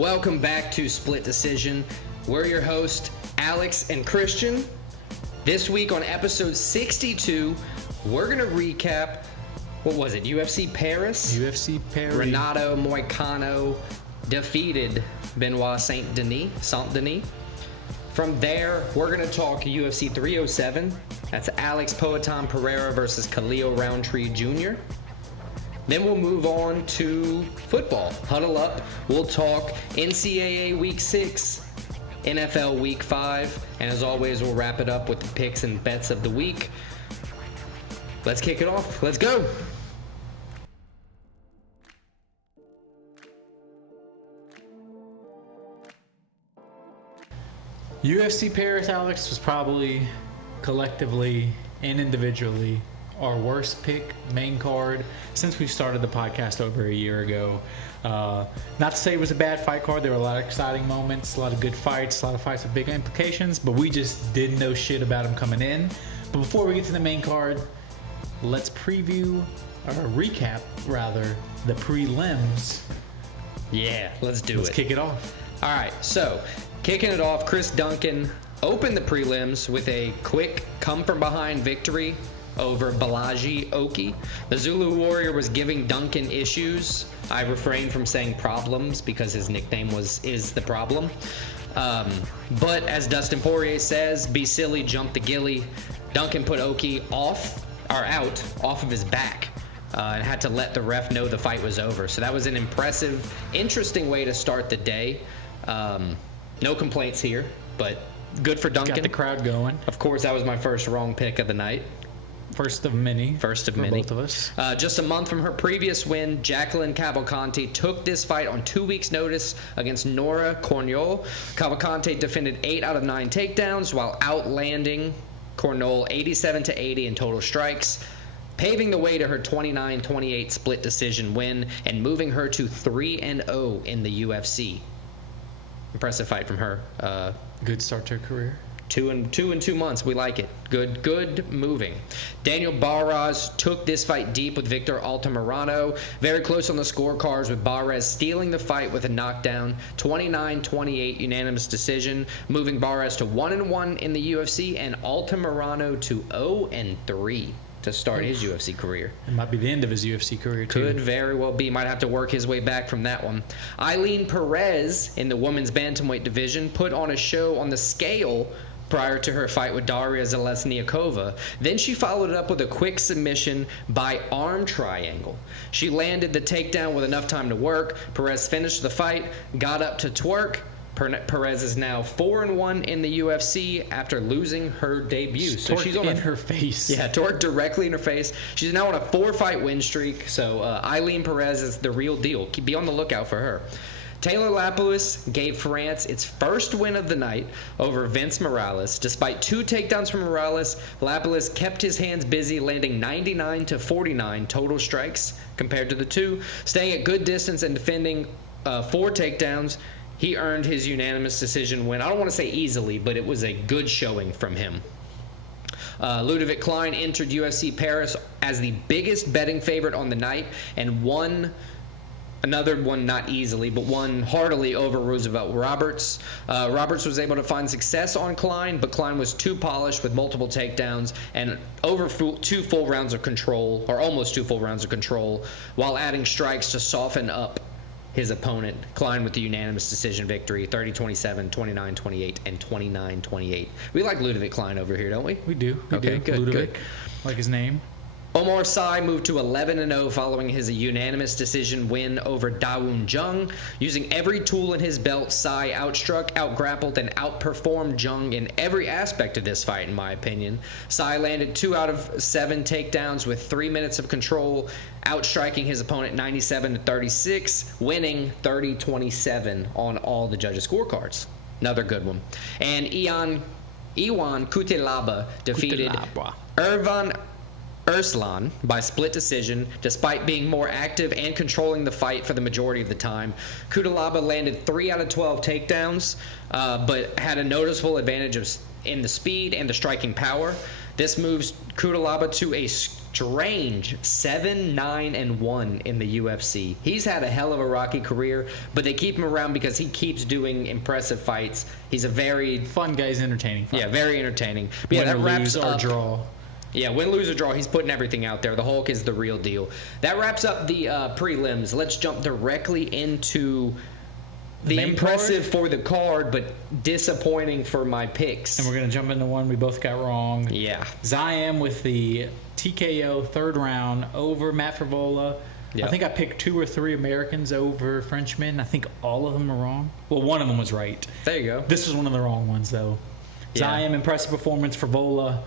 Welcome back to Split Decision. We're your hosts, Alex and Christian. This week on episode 62, we're going to recap, what was it, UFC Paris? UFC Paris. Renato Moicano defeated Benoit Saint-Denis. From there, we're going to talk UFC 307. That's Alex Poatan Pereira versus Khalil Rountree Jr. Then we'll move on to football. Huddle up. We'll talk NCAA Week 6, NFL Week 5, and as always, we'll wrap it up with the picks and bets of the week. Let's kick it off. Let's go. UFC Paris, Alex, was probably collectively and individually our worst pick, main card, since we started the podcast over a year ago. Not to say it was a bad fight card. There were a lot of exciting moments, a lot of good fights, a lot of fights with big implications, but we just didn't know shit about them coming in. But before we get to the main card, let's recap, the prelims. Yeah, let's do it. Let's kick it off. All right, so kicking it off, Chris Duncan opened the prelims with a quick come-from-behind victory over Balaji Oki. The Zulu Warrior was giving Duncan issues. I refrained from saying problems because his nickname is the problem. But as Dustin Poirier says, be silly, jump the gilly. Duncan put Oki out of his back and had to let the ref know the fight was over. So that was an impressive, interesting way to start the day. No complaints here, but good for Duncan. Got the crowd going. Of course, that was my first wrong pick of the night. First of many. For both of us. Just a month from her previous win, Jacqueline Cavalcanti took this fight on 2 weeks' notice against Nora Cornol. Cavalcanti defended 8 out of 9 takedowns while outlanding Cornol 87-80 in total strikes, paving the way to her 29-28 split decision win and moving her to 3-0 in the UFC. Impressive fight from her. Good start to her career. 2 in 2 months. We like it. Good moving. Daniel Barras took this fight deep with Victor Altamirano. Very close on the scorecards, with Barras stealing the fight with a knockdown. 29-28 unanimous decision, moving Barras to 1-1 in the UFC and Altamirano to 0-3 to start his UFC career. It might be the end of his UFC career, too. Could very well be. Might have to work his way back from that one. Eileen Perez, in the women's bantamweight division, put on a show on the scale prior to her fight with Daria Zelezniakova. Then she followed it up with a quick submission by arm triangle. She landed the takedown with enough time to work. Perez finished the fight, got up to twerk. Perez is now 4-1 in the UFC after losing her debut. So she's in her face. Yeah, twerked directly in her face. She's now on a 4-fight win streak. So Eileen Perez is the real deal. Be on the lookout for her. Taylor Lapilus gave France its first win of the night over Vince Morales. Despite 2 takedowns from Morales, Lapilus kept his hands busy, landing 99-49 total strikes compared to the 2. Staying at good distance and defending 4 takedowns, he earned his unanimous decision win. I don't want to say easily, but it was a good showing from him. Ludovic Klein entered UFC Paris as the biggest betting favorite on the night and won another one, not easily, but won heartily over Roosevelt Roberts. Roberts was able to find success on Klein, but Klein was too polished with multiple takedowns and over 2 full rounds of control, or almost 2 full rounds of control, while adding strikes to soften up his opponent. Klein with the unanimous decision victory, 30-27, 29-28, and 29-28. We like Ludovic Klein over here, don't we? We do. Okay, good. Ludovic, like his name. Omar Sy moved to 11-0 following his unanimous decision win over Dawoon Jung. Using every tool in his belt, Sy outstruck, outgrappled, and outperformed Jung in every aspect of this fight, in my opinion. Sy landed 2 out of 7 takedowns with 3 minutes of control, outstriking his opponent 97-36, winning 30-27 on all the judges' scorecards. Another good one. And Iwan Cutelaba defeated Irvan Erslan by split decision, despite being more active and controlling the fight for the majority of the time. Cutelaba landed 3 out of 12 takedowns, but had a noticeable advantage in the speed and the striking power. This moves Cutelaba to a strange 7-9-1 in the UFC. He's had a hell of a rocky career, but they keep him around because he keeps doing impressive fights. He's a very fun guy. He's entertaining. Yeah, very entertaining. But yeah, that wraps up. Draw. Yeah, win, lose, or draw. He's putting everything out there. The Hulk is the real deal. That wraps up the prelims. Let's jump directly into the impressive for the card, but disappointing for my picks. And we're going to jump into one we both got wrong. Yeah. Ziam with the TKO third round over Matt Frevola. Yep. I think I picked 2 or 3 Americans over Frenchmen. I think all of them are wrong. Well, one of them was right. There you go. This was one of the wrong ones, though. Yeah. Ziam, impressive performance. Frevola.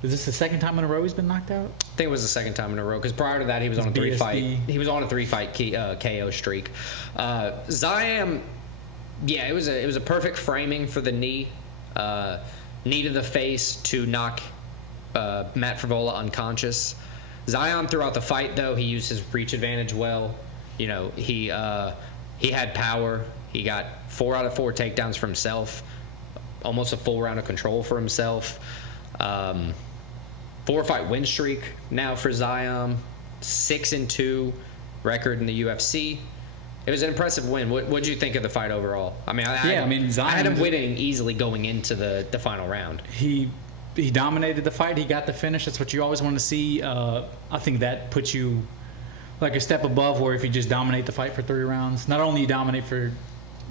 Is this the second time in a row he's been knocked out? I think it was the second time in a row because prior to that he was on a 3-fight. He was on a 3-fight KO streak. Ziam, yeah, it was a perfect framing for the knee to the face to knock Matt Frevola unconscious. Ziam throughout the fight though he used his reach advantage well. You know he had power. He got 4 out of 4 takedowns for himself, almost a full round of control for himself. 4-fight win streak now for Ziam, 6-2 record in the UFC. It was an impressive win. What did you think of the fight overall? I mean, I had him winning easily going into the final round. He dominated the fight. He got the finish. That's what you always want to see. I think that puts you like a step above where if you just dominate the fight for 3 rounds, not only you dominate for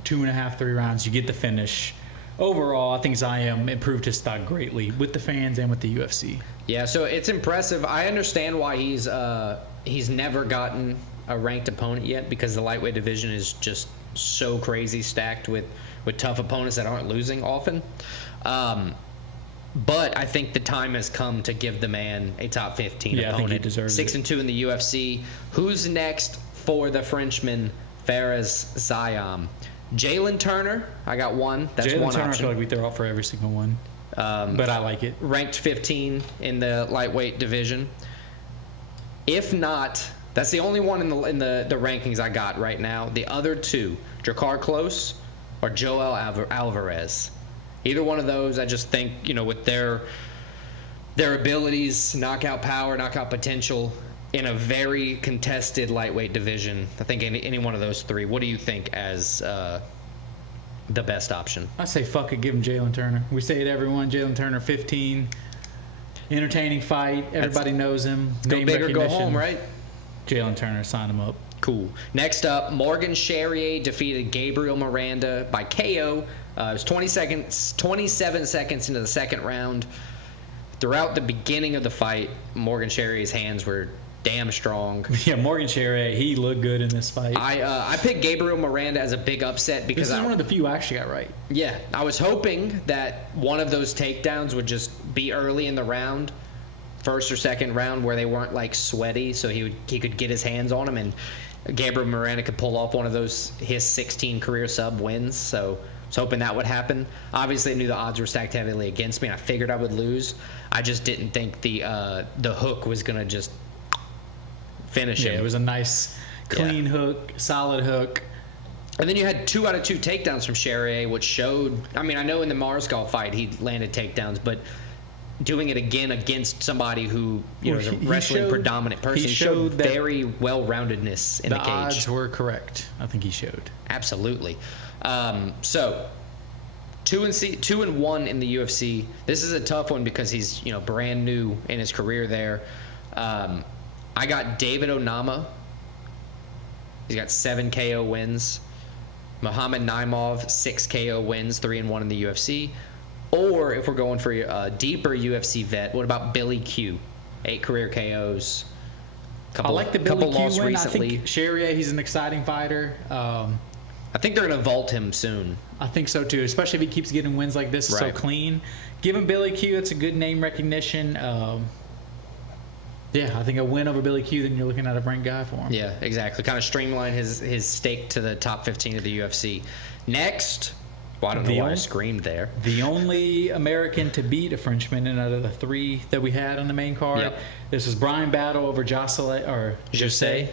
2.5, 3 rounds, you get the finish. Overall, I think Ziam improved his stock greatly with the fans and with the UFC. Yeah, so it's impressive. I understand why he's never gotten a ranked opponent yet because the lightweight division is just so crazy stacked with tough opponents that aren't losing often. But I think the time has come to give the man a top 15 opponent. I think he deserves 6-2 in the UFC. Who's next for the Frenchman, Fares Ziam? Jalen Turner, I got one. That's Jalen one Turner, option. I feel like we throw out for every single one. But I like it. Ranked 15 in the lightweight division. If not, that's the only one in the rankings I got right now. The other 2, Drakkar Klose or Joel Alvarez. Either one of those, I just think, with their abilities, knockout power, knockout potential in a very contested lightweight division. I think any one of those 3. What do you think as the best option? I say fuck it, give him Jalen Turner. We say it everyone. Jalen Turner, 15. Entertaining fight. Everybody knows him. Go big or go home, right? Jalen Turner, sign him up. Cool. Next up, Morgan Charrier defeated Gabriel Miranda by KO. It was 27 seconds into the second round. Throughout the beginning of the fight, Morgan Charrier's hands were damn strong. Yeah, Morgan Charrier, he looked good in this fight. I picked Gabriel Miranda as a big upset because this is one of the few I actually got right. Yeah, I was hoping that one of those takedowns would just be early in the round, first or second round, where they weren't like sweaty, so he could get his hands on him, and Gabriel Miranda could pull off one of those his 16 career sub wins. So I was hoping that would happen. Obviously, I knew the odds were stacked heavily against me, and I figured I would lose. I just didn't think the hook was gonna just finish him. Yeah, it was a nice, clean hook, solid hook. And then you had 2 out of 2 takedowns from Charrier, which showed. I mean, I know in the Marscal fight he landed takedowns, but doing it again against somebody who is a wrestling predominant person, he showed very well-roundedness in the cage. The odds were correct. I think he showed. Absolutely. So 2-1 in the UFC. This is a tough one because he's brand new in his career there. I got David Onama. He's got 7 KO wins. Muhammad Naimov, 6 KO wins, 3-1 in the UFC. Or if we're going for a deeper UFC vet, what about Billy Q? 8 career KOs. I like the Billy Q win. Recently. I think Charrier, he's an exciting fighter. I think they're going to vault him soon. I think so too, especially if he keeps getting wins like this so clean. Give him Billy Q. It's a good name recognition. Yeah, I think a win over Billy Q, then you're looking at a ranked guy for him. Yeah, exactly. Kind of streamline his stake to the top 15 of the UFC. Next, well, I don't know why I screamed there. The only American to beat a Frenchman out of the 3 that we had on the main card. Yep. This was Brian Battle over Jose.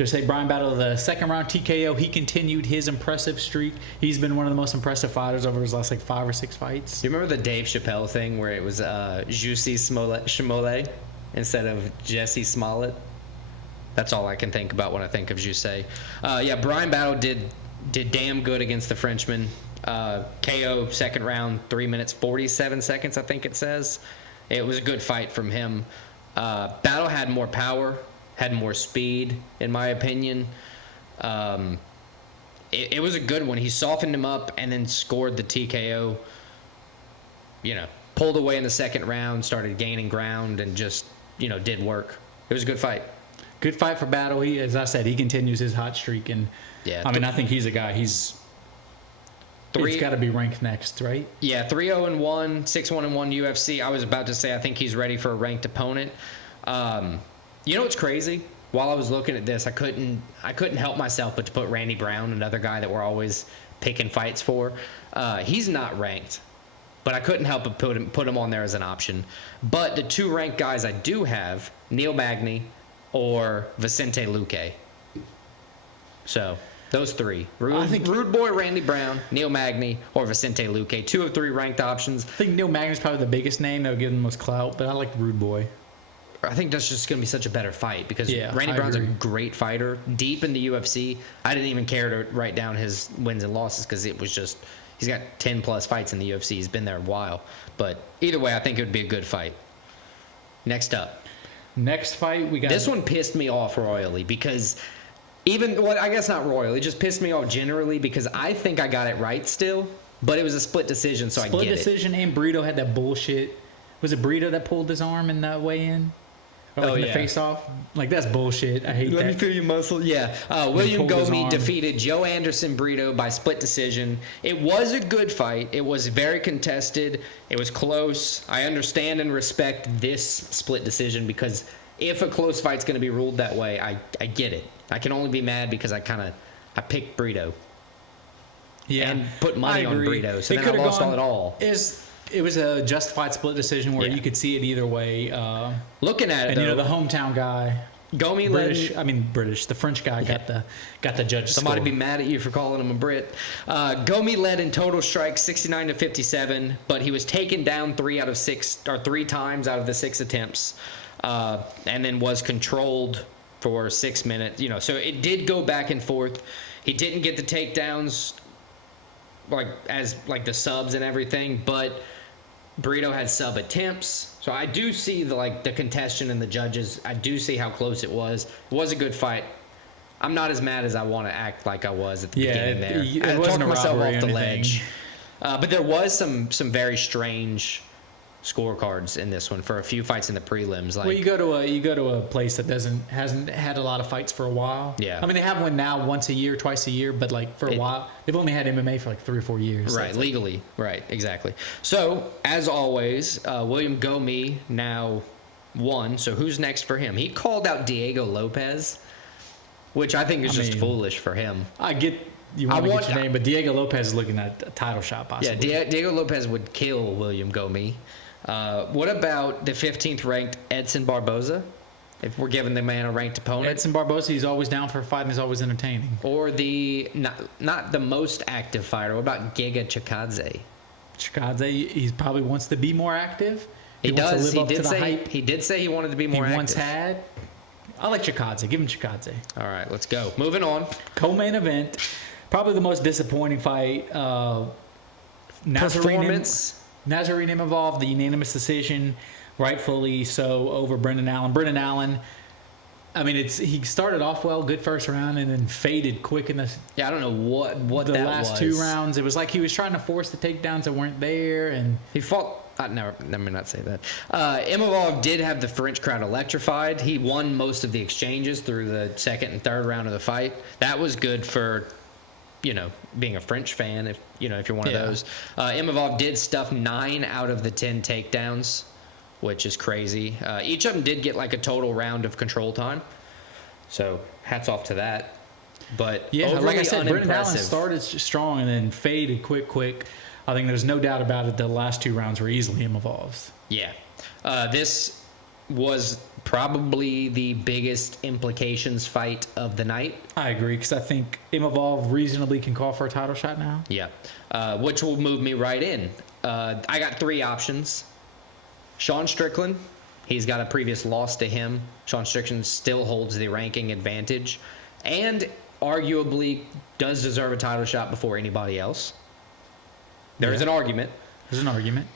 Just say Brian Battle, the second round TKO. He continued his impressive streak. He's been one of the most impressive fighters over his last 5 or 6 fights. Do you remember the Dave Chappelle thing where it was Jussi Smollett instead of Jesse Smollett? That's all I can think about when I think of Jussi. Brian Battle did damn good against the Frenchman. KO second round, 3 minutes 47 seconds, I think it says. It was a good fight from him. Battle had more power, had more speed, in my opinion. It was a good one. He softened him up and then scored the TKO. Pulled away in the second round, started gaining ground, and just, did work. It was a good fight. Good fight for Battle. He, as I said, he continues his hot streak. And, I think he's a guy. He's got to be ranked next, right? Yeah, 3-0-1, 6-1-1 UFC. I was about to say I think he's ready for a ranked opponent. What's crazy? While I was looking at this, I couldn't help myself but to put Randy Brown, another guy that we're always picking fights for. He's not ranked, but I couldn't help but put him on there as an option. But the 2 ranked guys I do have, Neil Magny or Vicente Luque. So those 3. Rude Boy Randy Brown, Neil Magny, or Vicente Luque. 2 of 3 ranked options. I think Neil Magny's probably the biggest name that would give him the most clout, but I like Rude Boy. I think that's just going to be such a better fight because Randy Brown's a great fighter. Deep in the UFC, I didn't even care to write down his wins and losses because it was just, he's got 10-plus fights in the UFC. He's been there a while. But either way, I think it would be a good fight. Next fight, we got... This one pissed me off royally because I guess not royally. It just pissed me off generally because I think I got it right still, but it was a split decision, so I get it. Split decision, and Brito had that bullshit. Was it Brito that pulled his arm in the weigh-in? Or in the face-off? That's bullshit. I hate that. Let me feel your muscle. Yeah. William Gomi defeated Joe Anderson Brito by split decision. It was a good fight. It was very contested. It was close. I understand and respect this split decision because if a close fight's going to be ruled that way, I get it. I can only be mad because I picked Brito. Yeah. And put money on Brito, so then I lost all it all. It was a justified split decision where you could see it either way. Looking at it, and the hometown guy, British, the French guy got the judge. Somebody be mad at you for calling him a Brit. Gomi led in total strikes 69-57, but he was taken down 3 times out of the 6 attempts, and then was controlled for 6 minutes. So it did go back and forth. He didn't get the takedowns like the subs and everything, but Brito had sub attempts. So I do see the contention and the judges. I do see how close it was. It was a good fight. I'm not as mad as I want to act like I was at the beginning there. I talked myself off the ledge. But there was some very strange scorecards in this one for a few fights in the prelims. You go to a place that hasn't had a lot of fights for a while. Yeah. They have one now once a year, twice a year, but for a while they've only had MMA for 3 or 4 years. Right, legally. Right, exactly. So as always, William Gomi now won. So who's next for him? He called out Diego Lopez, which I think is just foolish for him. I get. You want to get your name, but Diego Lopez is looking at a title shot possibly. Yeah, Diego Lopez would kill William Gomi. What about the 15th ranked Edson Barboza? If we're giving the man a ranked opponent, Edson Barboza, he's always down for a fight and he's always entertaining. Or the not the most active fighter. What about Giga Chikadze? Chikadze, he probably wants to be more active. He does. He did say he wanted to be more active. He once had. I like Chikadze. Give him Chikadze. All right, let's go. Moving on. Co-main event. Probably the most disappointing fight. Performance. Nazarene involved, the unanimous decision, rightfully so, over Brendan Allen. Brendan Allen, he started off well, good first round, and then faded quick in the. Yeah, I don't know what the that last was. 2 rounds. It was like he was trying to force the takedowns that weren't there, and he fought. Never, let me not say that. Imavov did have the French crowd electrified. He won most of the exchanges through the second and third round of the fight. That was good for, being a French fan, if you're one of those. Imavov did stuff 9 out of the 10 takedowns, which is crazy. Each of them did get a total round of control time. So hats off to that. But like I said, Brendan Allen started strong and then faded quick. I think there's no doubt about it. The last 2 rounds were easily Imavov's. Yeah. This was probably the biggest implications fight of the night. I agree, because I think Imavov reasonably can call for a title shot now. Yeah, which will move me right in. I got 3 options. Sean Strickland, he's got a previous loss to him. Sean Strickland still holds the ranking advantage and arguably does deserve a title shot before anybody else. There's an argument. There's an argument.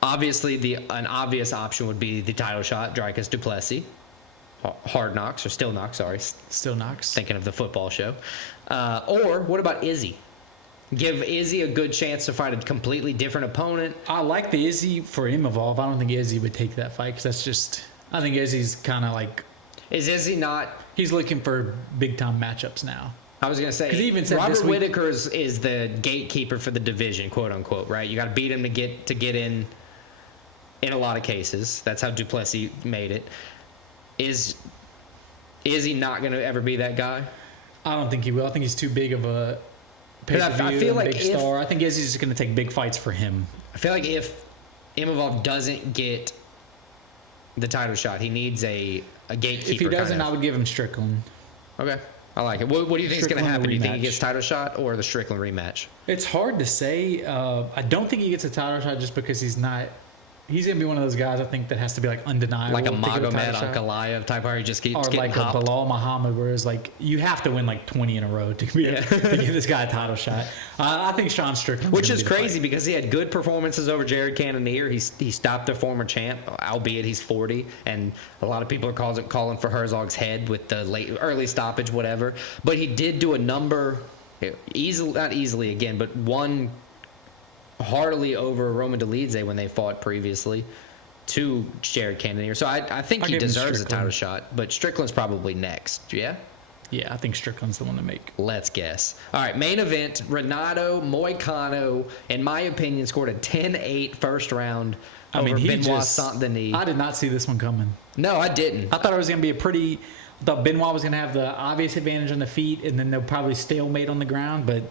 Obviously, an obvious option would be the title shot, Dricus du Plessis. Hard Knocks, or Still Knocks, sorry. Still Knocks. Thinking of the football show. Or what about Izzy? Give Izzy a good chance to fight a completely different opponent. I like the Izzy for Imavov. I don't think Izzy would take that fight, because that's just... I think Izzy's kind of like... Is Izzy not... He's looking for big-time matchups now. I was going to say, he even said Robert Whitaker is the gatekeeper for the division, quote-unquote, right? You got to beat him to get in a lot of cases. That's how du Plessis made it. Is he not going to ever be that guy? I don't think he will. I think he's too big of a pay-per-view, I feel like big star. I think Izzy's just going to take big fights for him. I feel like if Imavov doesn't get the title shot, he needs a gatekeeper. If he doesn't, I would give him Strickland. Okay. I like it. What do you think is going to happen? Do you think he rematch. gets title shot or the Strickland rematch? It's hard to say. I don't think he gets a title shot just because he's not... He's going to be one of those guys, I think, that has to be, like, undeniable. Like a Magomed Ankalaev type, where he just keeps getting like hopped. a Bilal Muhammad, where it's like, you have to win, like, 20 in a row to give this guy a title shot. I think Sean Strickland... Which is crazy, because he had good performances over Jared Cannonier. He stopped the former champ, albeit he's 40, and a lot of people are calling for Herzog's head with the early stoppage, whatever. But he did do a number, not easily again, but one heartily over Roman Dolidze when they fought previously to Jared Cannonier. So I think he deserves a title shot, but Strickland's probably next. Yeah? Yeah, I think Strickland's the one to make. Let's guess. All right, main event, Renato Moicano, in my opinion, scored a 10-8 first round over Benoit Saint-Denis. I did not see this one coming. No, I didn't. I thought it was going to be I thought Benoit was going to have the obvious advantage on the feet, and then they'll probably stalemate on the ground, but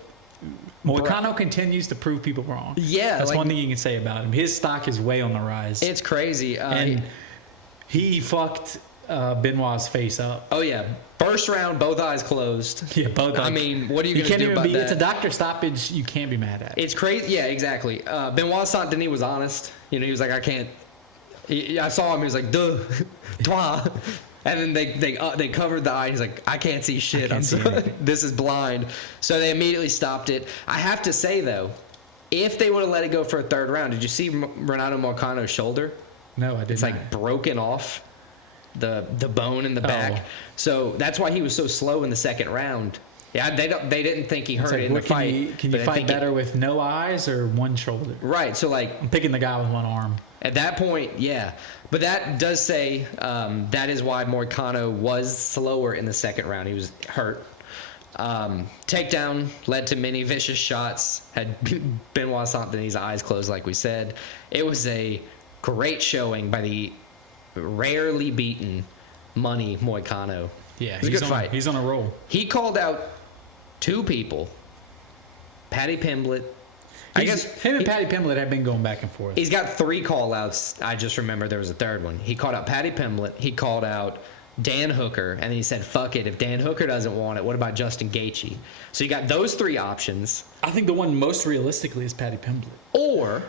Moicano continues to prove people wrong. Yeah. That's one thing you can say about him. His stock is way on the rise. It's crazy. And he fucked Benoit's face up. Oh, yeah. First round, both eyes closed. Yeah, both eyes. I mean, what are you going to do about that? It's a doctor stoppage you can't be mad at. It's crazy. Yeah, exactly. Benoit Saint-Denis was honest. You know, he was like, I can't. I saw him. He was like, duh, toi. And then they covered the eye. He's like, I can't see shit. This is blind. So they immediately stopped it. I have to say, though, if they would have let it go for a third round, did you see Renato Moicano's shoulder? No, I didn't. It's like broken off the bone in the back. So that's why he was so slow in the second round. Yeah, they didn't think he hurt it in the fight. Can you fight better with no eyes or one shoulder? Right. So like, I'm picking the guy with one arm. At that point, yeah. But that does say that is why Moicano was slower in the second round. He was hurt. Takedown led to many vicious shots. Had Benoit Saint-Denis' eyes closed, like we said. It was a great showing by the rarely beaten Money Moicano. Yeah, it was a good fight. He's on a roll. He called out 2 people. Paddy Pimblett. I guess him and Paddy Pimblett have been going back and forth. He's got 3 call-outs. I just remember there was a third one. He called out Paddy Pimblett. He called out Dan Hooker. And then he said, fuck it. If Dan Hooker doesn't want it, what about Justin Gaethje? So you got those 3 options. I think the one most realistically is Paddy Pimblett. Or,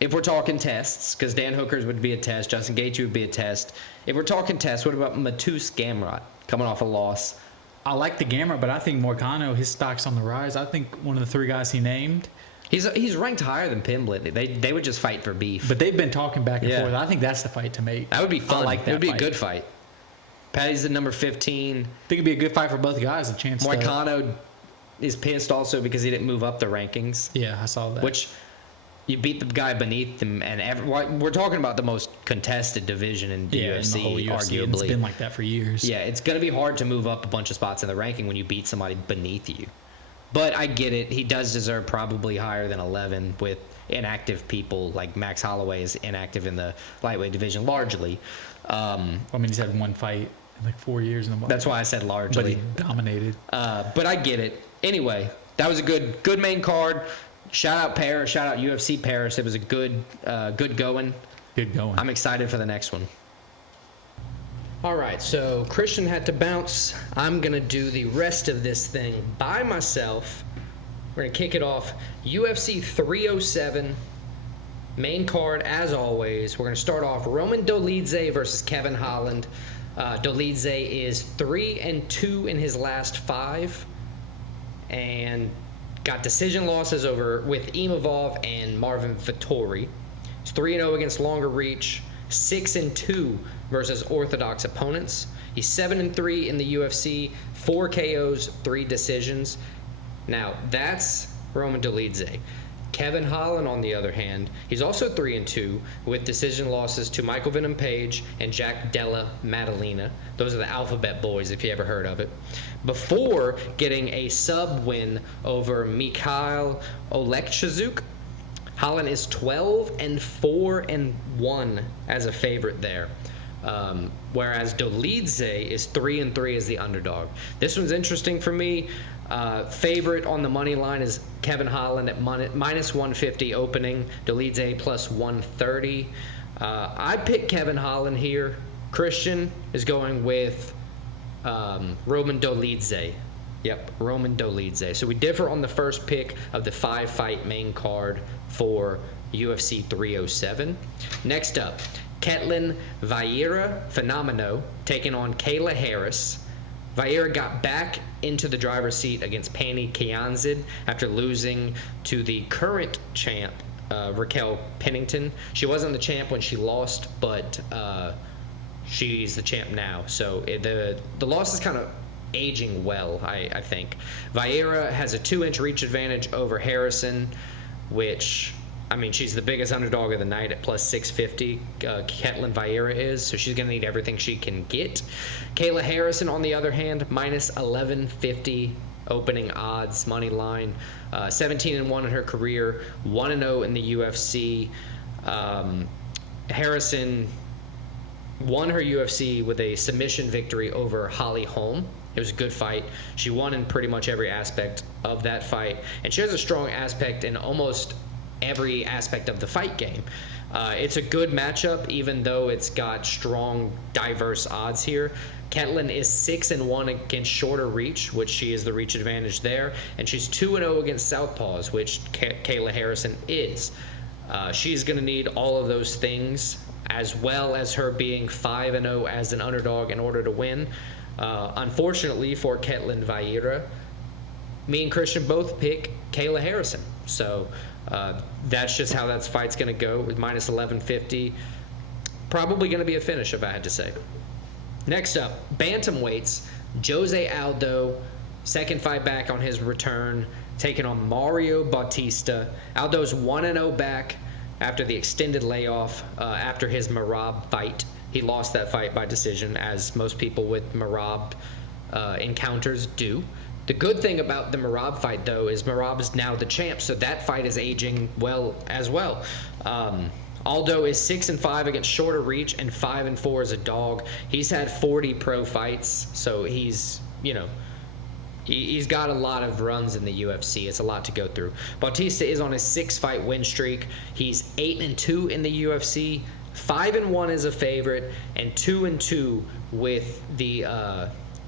if we're talking tests, because Dan Hooker's would be a test, Justin Gaethje would be a test. If we're talking tests, what about Matus Gamrot coming off a loss? I like the Gamrot, but I think Moicano, his stock's on the rise. I think one of the 3 guys he named... He's ranked higher than Pimblett. They would just fight for beef. But they've been talking back and forth. I think that's the fight to make. That would be fun. I like that. It would be a good fight. Paddy's at number 15. I think it'd be a good fight for both guys. A chance. Moicano is pissed also because he didn't move up the rankings. Yeah, I saw that. Which you beat the guy beneath him, and we're talking about the most contested division in the UFC, in the whole UFC, arguably. It's been like that for years. Yeah, it's going to be hard to move up a bunch of spots in the ranking when you beat somebody beneath you. But I get it. He does deserve probably higher than 11 with inactive people. Like Max Holloway is inactive in the lightweight division largely. He's had one fight in like 4 years in the That's why I said largely. But he dominated. But I get it. Anyway, that was a good main card. Shout out Paris. Shout out UFC Paris. It was a good going. Good going. I'm excited for the next one. All right, so Christian had to bounce. I'm going to do the rest of this thing by myself. We're going to kick it off. UFC 307, main card as always. We're going to start off Roman Dolidze versus Kevin Holland. Dolidze is 3-2 in his last 5 and got decision losses over with Imavov and Marvin Vettori. He's 3-0 against longer reach, 6-2 versus orthodox opponents. He's 7-3 in the UFC, 4 KOs, 3 decisions. Now, that's Roman Dolidze. Kevin Holland, on the other hand, he's also 3-2 with decision losses to Michael Venom Page and Jack Della Maddalena. Those are the Alphabet Boys, if you ever heard of it. Before getting a sub win over Mikhail Oleksiejczuk, Holland is 12-4-1 as a favorite there. Whereas Dolidze is 3-3 as the underdog. This one's interesting for me. Favorite on the money line is Kevin Holland at minus 150 opening. Dolidze plus 130. I pick Kevin Holland here. Christian is going with Roman Dolidze. Yep, Roman Dolidze. So we differ on the first pick of the 5-fight main card for UFC 307. Next up, Ketlen Vieira Fenomeno taking on Kayla Harris. Vieira got back into the driver's seat against Pani Kianzad after losing to the current champ, Raquel Pennington. She wasn't the champ when she lost, but she's the champ now. So the loss is kind of aging well, I think. Vieira has a 2-inch reach advantage over Harrison, which, I mean, she's the biggest underdog of the night at plus 650. Ketlen Vieira is, so she's going to need everything she can get. Kayla Harrison, on the other hand, minus 1150 opening odds, money line. 17-1 in her career, 1-0 in the UFC. Harrison won her UFC with a submission victory over Holly Holm. It was a good fight. She won in pretty much every aspect of that fight, and she has a strong aspect in almost every aspect of the fight game. It's a good matchup, even though it's got strong, diverse odds here. Ketlen is 6-1 against shorter reach, which she is the reach advantage there, and she's 2-0 against southpaws, which Kayla Harrison is. She's going to need all of those things, as well as her being 5-0 as an underdog in order to win. Unfortunately for Ketlen Vieira, me and Christian both pick Kayla Harrison. So that's just how that fight's going to go with minus 1150. Probably going to be a finish, if I had to say. Next up, bantamweights. Jose Aldo, second fight back on his return, taking on Mario Bautista. Aldo's 1-0 back after the extended layoff after his Merab fight. He lost that fight by decision, as most people with Merab encounters do. The good thing about the Merab fight, though, is Merab is now the champ, so that fight is aging well as well. Aldo is 6-5 against shorter reach and 5-4 as a dog. He's had 40 pro fights, so he's got a lot of runs in the UFC. It's a lot to go through. Bautista is on a 6-fight win streak. He's 8-2 in the UFC, 5-1 as a favorite, and 2-2 with the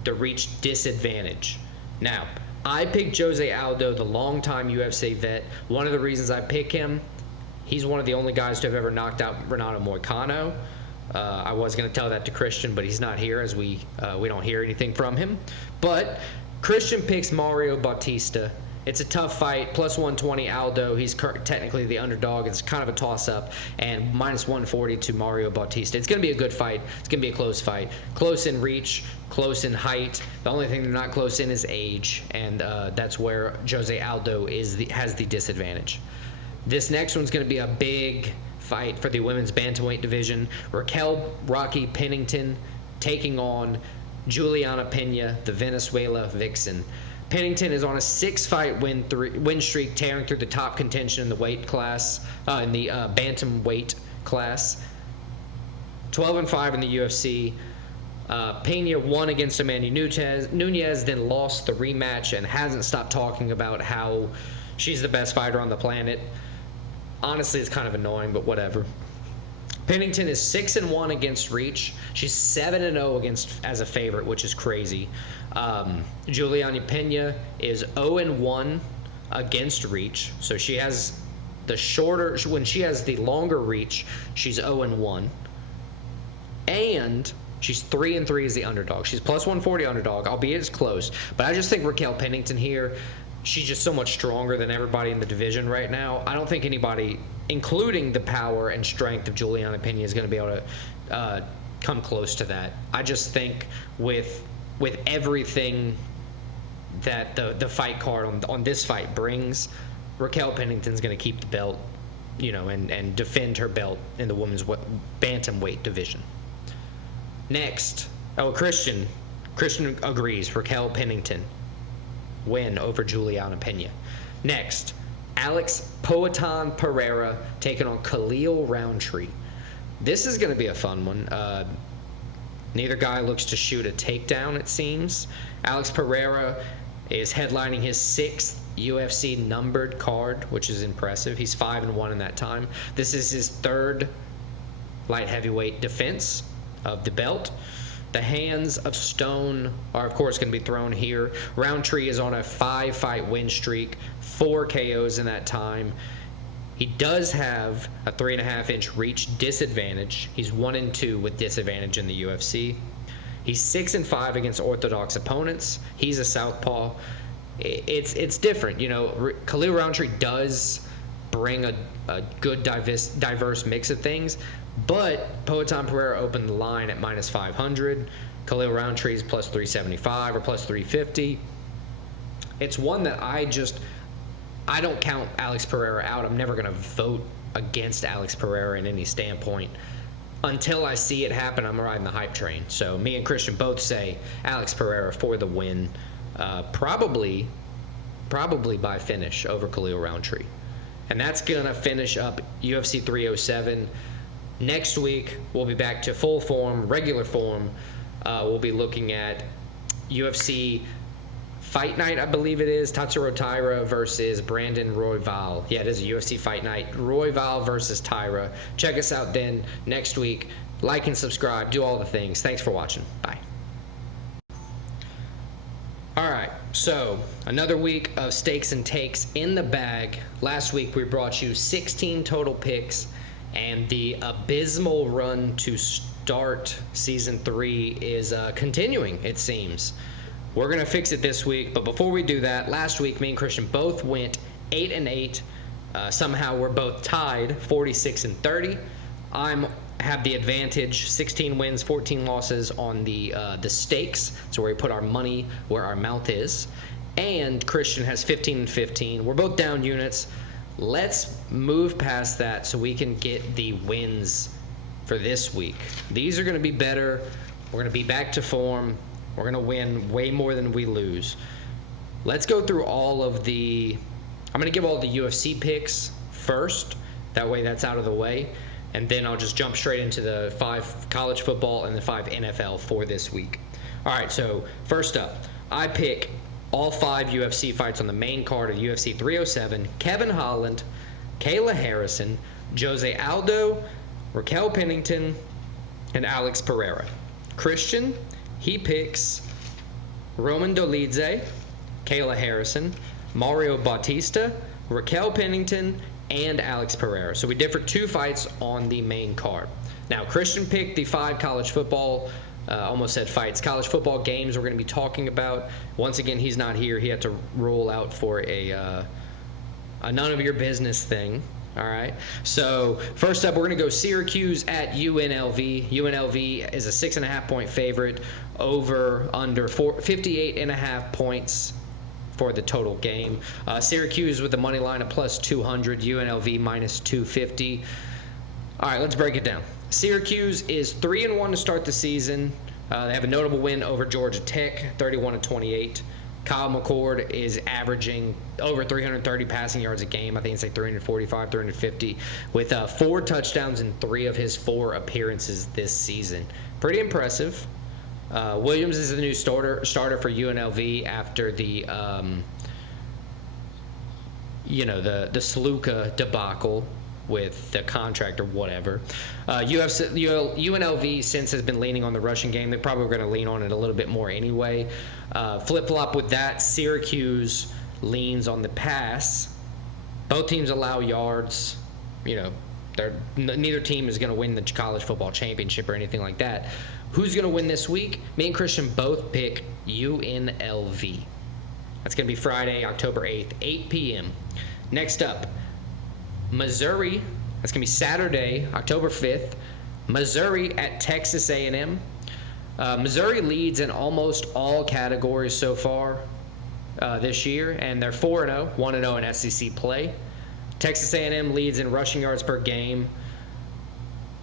reach disadvantage. Now, I picked Jose Aldo, the longtime UFC vet. One of the reasons I pick him, he's one of the only guys to have ever knocked out Renato Moicano. I was going to tell that to Christian, but he's not here, as we don't hear anything from him. But Christian picks Mario Bautista. It's a tough fight. Plus 120 Aldo. He's technically the underdog. It's kind of a toss-up. And minus 140 to Mario Bautista. It's going to be a good fight. It's going to be a close fight. Close in reach, close in height. The only thing they're not close in is age. And that's where Jose Aldo has the disadvantage. This next one's going to be a big fight for the women's bantamweight division. Raquel Rocky Pennington taking on Julianna Pena, the Venezuela vixen. Pennington is on a 6-fight win streak, tearing through the top contention in the weight class, in the bantamweight class. 12-5 in the UFC. Pena won against Amanda Nunes, then lost the rematch and hasn't stopped talking about how she's the best fighter on the planet. Honestly, it's kind of annoying, but whatever. Pennington is 6-1 against reach. She's 7-0 against as a favorite, which is crazy. Julianna Pena is 0-1 against reach. So she has the shorter, when she has the longer reach, she's 0-1. And she's 3-3 as the underdog. She's plus 140 underdog, albeit it's close. But I just think Raquel Pennington here, she's just so much stronger than everybody in the division right now. I don't think anybody, including the power and strength of Julianna Pena, is going to be able to come close to that. I just think with everything that the fight card on this fight brings, Raquel Pennington's going to keep the belt, and defend her belt in the women's bantamweight division. Next, Christian agrees. Raquel Pennington win over Julianna Pena. Next, Alex Poatan Pereira taking on Khalil Rountree. This is going to be a fun one. Neither guy looks to shoot a takedown, it seems. Alex Pereira is headlining his 6th UFC numbered card, which is impressive. He's 5-1 in that time. This is his 3rd light heavyweight defense of the belt. The hands of stone are, of course, going to be thrown here. Rountree is on a 5-fight win streak, 4 KOs in that time. He does have a 3.5-inch reach disadvantage. He's 1-2 with disadvantage in the UFC. He's 6-5 against orthodox opponents. He's a southpaw. It's different. Khalil Rountree does bring a good diverse mix of things, but Poatan Pereira opened the line at minus 500. Khalil Rountree is plus 375 or plus 350. It's one that I don't count Alex Pereira out. I'm never going to vote against Alex Pereira in any standpoint. Until I see it happen, I'm riding the hype train. So me and Christian both say Alex Pereira for the win, probably by finish over Khalil Rountree. And that's going to finish up UFC 307. Next week, we'll be back to full form, regular form. We'll be looking at UFC Fight Night, I believe it is. Tatsuro Taira versus Brandon Royval. Yeah, it is a UFC Fight Night. Royval versus Taira. Check us out then next week. Like and subscribe. Do all the things. Thanks for watching. Bye. All right, so another week of stakes and takes in the bag. Last week, we brought you 16 total picks, and the abysmal run to start Season 3 is continuing, it seems. We're going to fix it this week, but before we do that, last week, me and Christian both went 8-8. Somehow, we're both tied, 46-30. I have the advantage, 16 wins, 14 losses on the stakes, so where we put our money where our mouth is. And Christian has 15-15. We're both down units. Let's move past that so we can get the wins for this week. These are going to be better. We're going to be back to form. We're going to win way more than we lose. Let's go through all of the... I'm going to give all the UFC picks first. That way that's out of the way. And then I'll just jump straight into the 5 college football and the 5 NFL for this week. All right, so first up, I pick all 5 UFC fights on the main card of UFC 307. Kevin Holland, Kayla Harrison, Jose Aldo, Raquel Pennington, and Alex Pereira. Christian, he picks Roman Dolidze, Kayla Harrison, Mario Bautista, Raquel Pennington, and Alex Pereira. So we differed 2 fights on the main card. Now, Christian picked the 5 college football, almost said fights, college football games we're going to be talking about. Once again, he's not here. He had to roll out for a none of your business thing. All right. So first up, we're going to go Syracuse at UNLV. UNLV is a 6.5-point favorite, over under 58.5 points for the total game. Syracuse with the money line at plus 200, UNLV minus 250. All right, let's break it down. Syracuse is 3-1 to start the season. They have a notable win over Georgia Tech, 31-28. Kyle McCord is averaging over 330 passing yards a game. I think it's like 345, 350, with 4 touchdowns in 3 of his 4 appearances this season. Pretty impressive. Williams is the new starter for UNLV after the Sluka debacle. with the contract or whatever. UNLV since has been leaning on the rushing game. They're probably going to lean on it a little bit more anyway. Flip-flop with that, Syracuse leans on the pass. Both teams allow yards. Neither team is going to win the college football championship or anything like that. Who's going to win this week? Me and Christian both pick UNLV. That's going to be Friday, October 8th, 8 p.m. Next up, Missouri. That's going to be Saturday, October 5th. Missouri at Texas A&M. Missouri leads in almost all categories so far this year, and they're 4-0, 1-0 in SEC play. Texas A&M leads in rushing yards per game.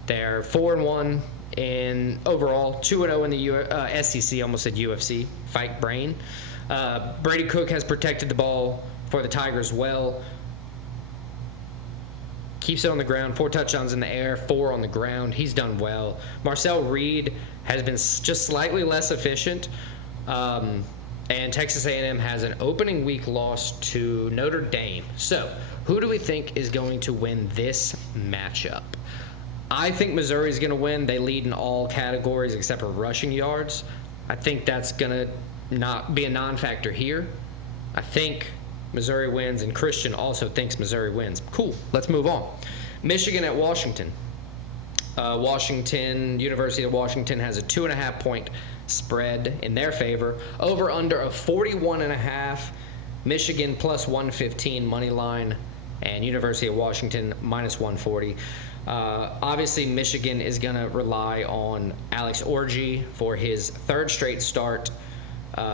They're 4-1 in overall, 2-0 in the SEC. Almost said UFC. Fight brain. Brady Cook has protected the ball for the Tigers well. Keeps it on the ground. 4 touchdowns in the air, 4 on the ground. He's done well. Marcel Reed has been just slightly less efficient. And Texas A&M has an opening week loss to Notre Dame. So, who do we think is going to win this matchup? I think Missouri's going to win. They lead in all categories except for rushing yards. I think that's going to not be a non-factor here. I think Missouri wins, and Christian also thinks Missouri wins. Cool. Let's move on. Michigan at Washington. University of Washington has a 2.5-point spread in their favor. Over under of 41.5. Michigan plus 115 money line, and University of Washington minus 140. Obviously, Michigan is going to rely on Alex Orji for his 3rd straight start.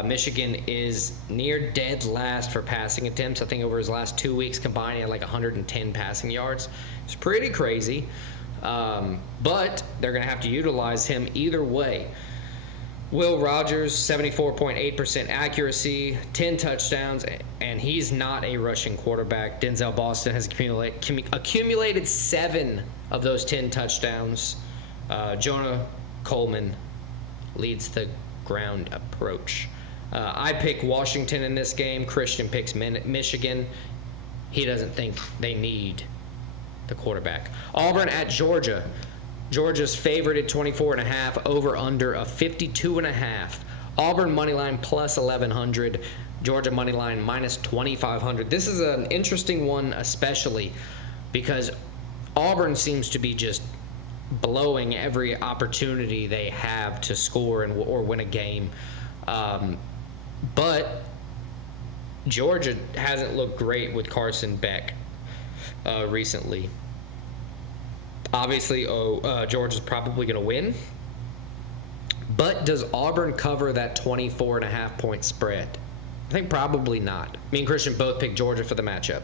Michigan is near dead last for passing attempts. I think over his last 2 weeks combined, he had like 110 passing yards. It's pretty crazy. But they're going to have to utilize him either way. Will Rogers, 74.8% accuracy, 10 touchdowns, and he's not a rushing quarterback. Denzel Boston has accumulated 7 of those 10 touchdowns. Jonah Coleman leads the ground approach. I pick Washington in this game. Christian picks Michigan. He doesn't think they need the quarterback. Auburn at Georgia. Georgia's favored at 24.5, over under of 52.5. Auburn moneyline plus 1,100. Georgia moneyline minus 2,500. This is an interesting one, especially because Auburn seems to be just blowing every opportunity they have to score or win a game. But Georgia hasn't looked great with Carson Beck recently. Obviously, Georgia's probably going to win. But does Auburn cover that 24.5-point spread? I think probably not. Me and Christian both picked Georgia for the matchup.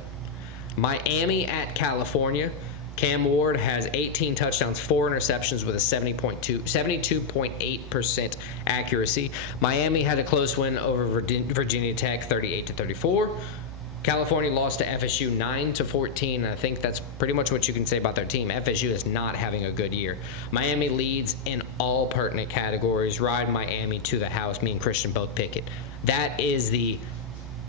Miami at California. Cam Ward has 18 touchdowns, 4 interceptions with a 72.8% accuracy. Miami had a close win over Virginia Tech, 38-34. California lost to FSU 9-14. I think that's pretty much what you can say about their team. FSU is not having a good year. Miami leads in all pertinent categories. Ride Miami to the house. Me and Christian both pick it. That is the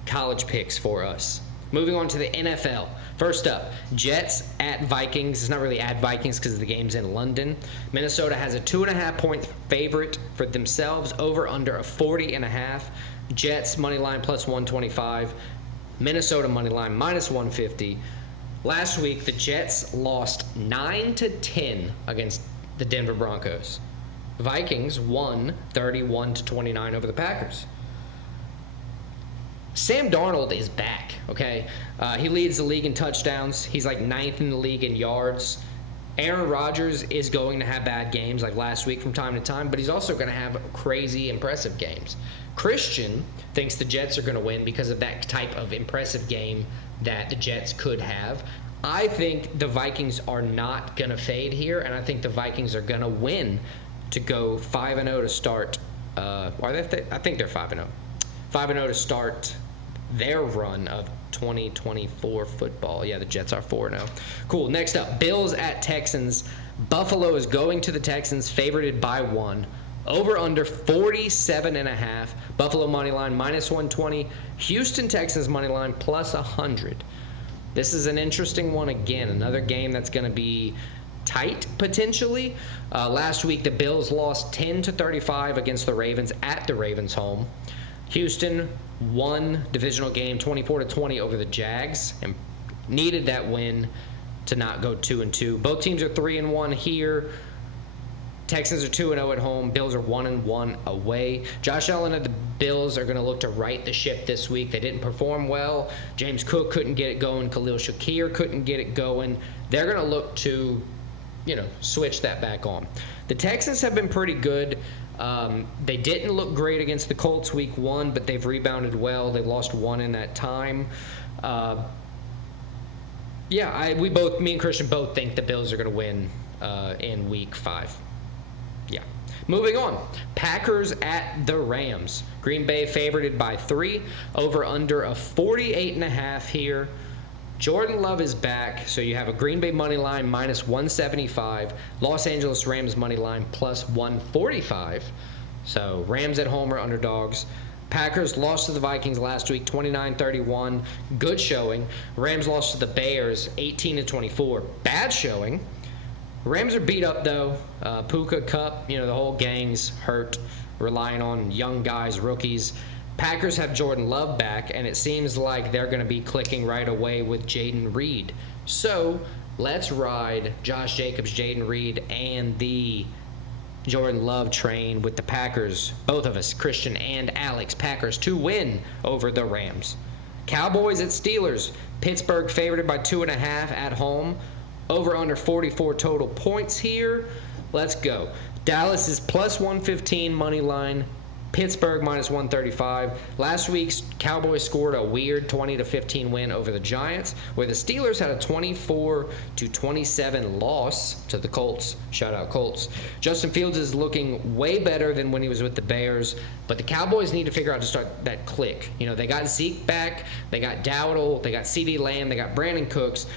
college picks for us. Moving on to the NFL. First up, Jets at Vikings. It's not really at Vikings because the game's in London. Minnesota has a 2.5-point favorite for themselves, over under a 40.5. Jets money line plus 125. Minnesota money line minus 150. Last week, the Jets lost 9-10 against the Denver Broncos. Vikings won 31-29 over the Packers. Sam Darnold is back, okay? He leads the league in touchdowns. He's like 9th in the league in yards. Aaron Rodgers is going to have bad games like last week from time to time, but he's also going to have crazy, impressive games. Christian thinks the Jets are going to win because of that type of impressive game that the Jets could have. I think the Vikings are not going to fade here, and I think the Vikings are going to win to go 5-0 to start. I think they're 5-0. 5-0 to start their run of 2024 football. Yeah, the Jets are 4-0. Cool. Next up, Bills at Texans. Buffalo is going to the Texans, favorited by 1. Over under 47.5. Buffalo money line minus 120. Houston Texans money line plus 100. This is an interesting one again. Another game that's going to be tight potentially. Last week the Bills lost 10-35 against the Ravens at the Ravens' home. Houston won divisional game 24-20 over the Jags and needed that win to not go 2-2. Both teams are 3-1 here. Texans are 2-0 at home. Bills are 1-1 away. Josh Allen and the Bills are going to look to right the ship this week. They didn't perform well. James Cook couldn't get it going. Khalil Shakir couldn't get it going. They're going to look to, switch that back on. The Texans have been pretty good. They didn't look great against the Colts week 1, but they've rebounded well. They've lost 1 in that time. Me and Christian both think the Bills are going to win in week 5. Yeah. Moving on. Packers at the Rams. Green Bay favorited by 3. Over under of 48.5 here. Jordan Love is back, so you have a Green Bay money line minus 175. Los Angeles Rams money line plus 145. So Rams at home are underdogs. Packers lost to the Vikings last week 29-31. Good showing. Rams lost to the Bears 18-24. Bad showing. Rams are beat up though. Puka, Cup, the whole gang's hurt, relying on young guys, rookies. Packers have Jordan Love back, and it seems like they're going to be clicking right away with Jaden Reed. So let's ride Josh Jacobs, Jaden Reed, and the Jordan Love train with the Packers. Both of us, Christian and Alex, Packers to win over the Rams. Cowboys at Steelers. Pittsburgh favored by 2.5 at home. Over under 44 total points here. Let's go. Dallas is plus 115 money line. Pittsburgh minus 135. Last week's Cowboys scored a weird 20-15 win over the Giants, where the Steelers had a 24-27 loss to the Colts. Shout out Colts. Justin Fields is looking way better than when he was with the Bears, but the Cowboys need to figure out to start that click. They got Zeke back, they got Dowdle, they got CeeDee Lamb, they got Brandon Cooks.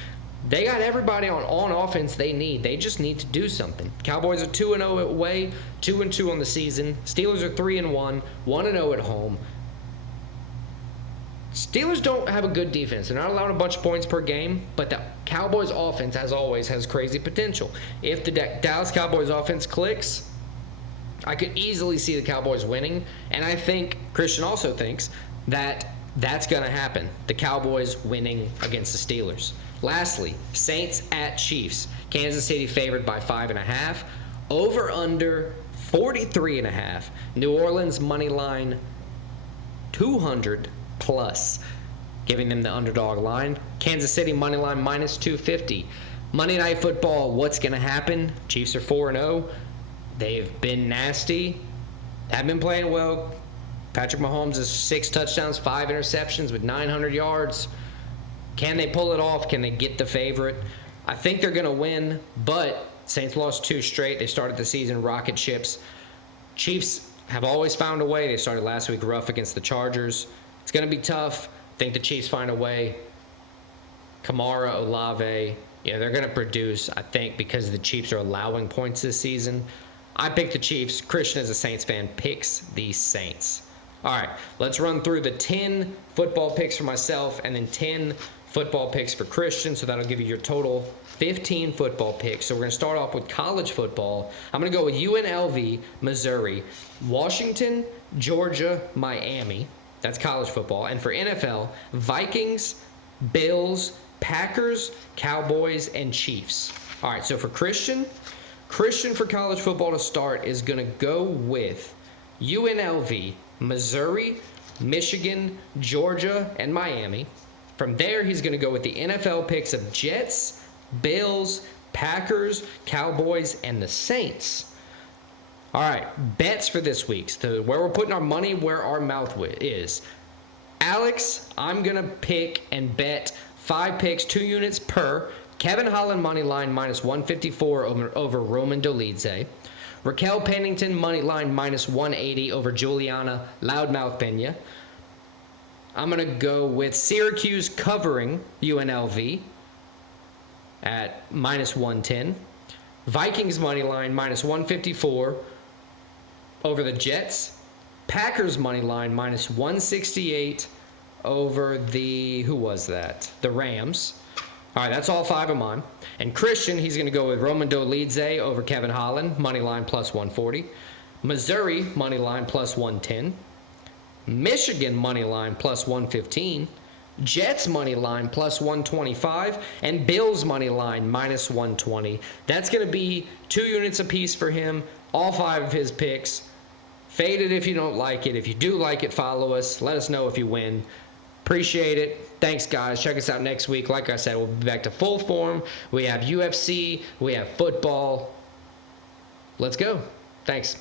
They got everybody on offense they need. They just need to do something. Cowboys are 2-0 away, 2-2 on the season. Steelers are 3-1, 1-0 at home. Steelers don't have a good defense. They're not allowing a bunch of points per game, but the Cowboys offense, as always, has crazy potential. If the Dallas Cowboys offense clicks, I could easily see the Cowboys winning, and I think Christian also thinks that that's going to happen. The Cowboys winning against the Steelers. Lastly, Saints at Chiefs. Kansas City favored by 5.5. Over under 43.5. New Orleans money line 200 plus, giving them the underdog line. Kansas City money line minus 250. Monday Night Football, what's going to happen? Chiefs are 4-0. They've been nasty. Haven't been playing well. Patrick Mahomes has 6 touchdowns, 5 interceptions with 900 yards. Can they pull it off? Can they get the favorite? I think they're going to win, but Saints lost 2 straight. They started the season rocket ships. Chiefs have always found a way. They started last week rough against the Chargers. It's going to be tough. I think the Chiefs find a way. Kamara, Olave, they're going to produce, I think, because the Chiefs are allowing points this season. I picked the Chiefs. Christian, as a Saints fan, picks the Saints. All right, let's run through the 10 football picks for myself and then 10 football picks for Christian, so that'll give you your total 15 football picks. So we're going to start off with college football. I'm going to go with UNLV, Missouri, Washington, Georgia, Miami. That's college football. And for NFL, Vikings, Bills, Packers, Cowboys, and Chiefs. All right, so for Christian for college football to start is going to go with UNLV, Missouri, Michigan, Georgia, and Miami. From there, he's going to go with the NFL picks of Jets, Bills, Packers, Cowboys, and the Saints. All right, bets for this week. So where we're putting our money, where our mouth is. Alex, I'm going to pick and bet 5 picks, 2 units per. Kevin Holland money line minus 154 over Roman Dolidze. Raquel Pennington money line minus 180 over Julianna Loudmouth Pena. I'm going to go with Syracuse covering UNLV at minus 110. Vikings money line minus 154 over the Jets. Packers money line minus 168 over the, who was that? The Rams. All right, that's all 5 of mine. And Christian, he's going to go with Roman Dolidze over Kevin Holland, money line plus 140. Missouri, money line plus 110. Michigan, money line plus 115. Jets, money line plus 125. And Bills, money line minus 120. That's going to be 2 units apiece for him, all 5 of his picks. Fade it if you don't like it. If you do like it, follow us. Let us know if you win. Appreciate it. Thanks, guys. Check us out next week. Like I said, we'll be back to full form. We have UFC. We have football. Let's go. Thanks.